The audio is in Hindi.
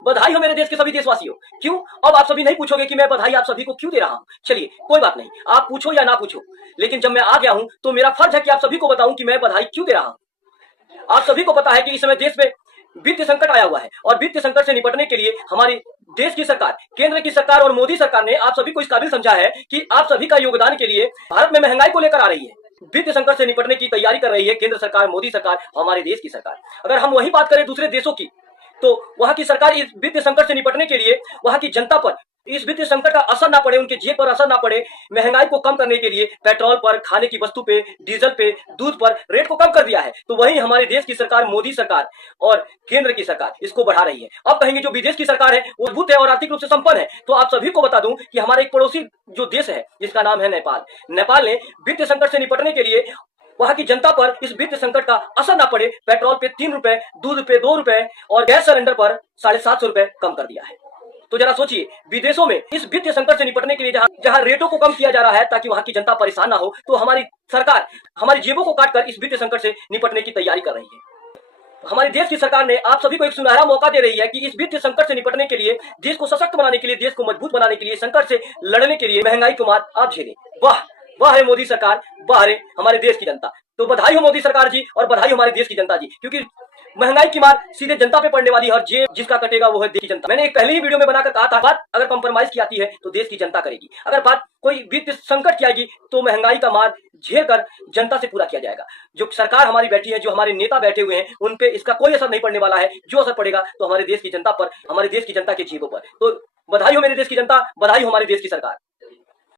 बधाई हो मेरे देश के सभी देशवासियों। क्यों? अब आप सभी नहीं पूछोगे कि मैं बधाई आप सभी को क्यों दे रहा हूं। चलिए कोई बात नहीं, आप पूछो या ना पूछो, लेकिन जब मैं आ गया हूं तो मेरा फर्ज है कि आप सभी को बताऊं कि मैं बधाई क्यों दे रहा हूं। आप सभी को पता है कि इस समय देश में वित्तीय संकट आया हुआ है और वित्तीय संकट से निपटने के लिए हमारी देश की सरकार, केंद्र की सरकार और मोदी सरकार ने आप सभी को इस काबिल समझा है कि आप सभी का योगदान के लिए भारत में महंगाई को लेकर आ रही है, वित्तीय संकट से निपटने की तैयारी कर रही है केंद्र सरकार, मोदी सरकार, हमारे देश की सरकार। अगर हम वही बात करें दूसरे देशों की, तो वहां की सरकार इस वित्तीय संकट से निपटने के लिए वहां की जनता पर इस वित्तीय संकट का असर ना पड़े, उनके जेब पर असर ना पड़े, महंगाई को कम करने के लिए पेट्रोल पर, खाने की वस्तु पे, डीजल पे, दूध पर रेट को कम कर दिया है। तो वही हमारे देश की सरकार, मोदी सरकार और केंद्र की सरकार इसको बढ़ा रही है। अब कहेंगे जो विदेश की सरकार है वो मजबूत है और आर्थिक रूप से संपन्न है। तो आप सभी को बता दूं कि हमारे एक पड़ोसी जो देश है जिसका नाम है नेपाल, नेपाल ने वित्तीय संकट से निपटने के लिए वहां की जनता पर इस वित्तीय संकट का असर ना पड़े, पेट्रोल पे 3 रुपए, दूध पे 2 रुपए और गैस सिलेंडर पर 750 रुपए कम कर दिया है। तो जरा सोचिए, विदेशों में इस वित्तीय संकट से निपटने के लिए जहां रेटों को कम किया जा रहा है ताकि वहां की जनता परेशान ना हो, तो हमारी सरकार हमारी जेबों को काटकर इस वित्तीय संकट से निपटने की तैयारी कर रही है। हमारे देश की सरकार ने आप सभी को एक सुनहरा मौका दे रही है कि इस वित्तीय संकट से निपटने के लिए, देश को सशक्त बनाने के लिए, देश को मजबूत बनाने के लिए, संकट से लड़ने के लिए महंगाई को मात आप झेलें। वाह वाह है मोदी सरकार, वाह है हमारे देश की जनता। तो बधाई हो मोदी सरकार जी और बधाई हो हमारे देश की जनता जी, क्योंकि महंगाई की मार सीधे जनता पे पड़ने वाली है और जेब जिसका कटेगा वो है देश की जनता। मैंने एक पहले ही वीडियो में बनाकर कहा था, बात अगर कंप्रोमाइज की आती है तो देश की जनता करेगी, अगर बात कोई वित्तीय संकट की आएगी तो महंगाई का मार झेल कर जनता से पूरा किया जाएगा। जो सरकार हमारी बैठी है, जो हमारे नेता बैठे हुए हैं, उन पे इसका कोई असर नहीं पड़ने वाला है। जो असर पड़ेगा तो हमारे देश की जनता पर, हमारे देश की जनता के जेबों पर। तो बधाई हो मेरे देश की जनता, बधाई हो हमारे देश की सरकार।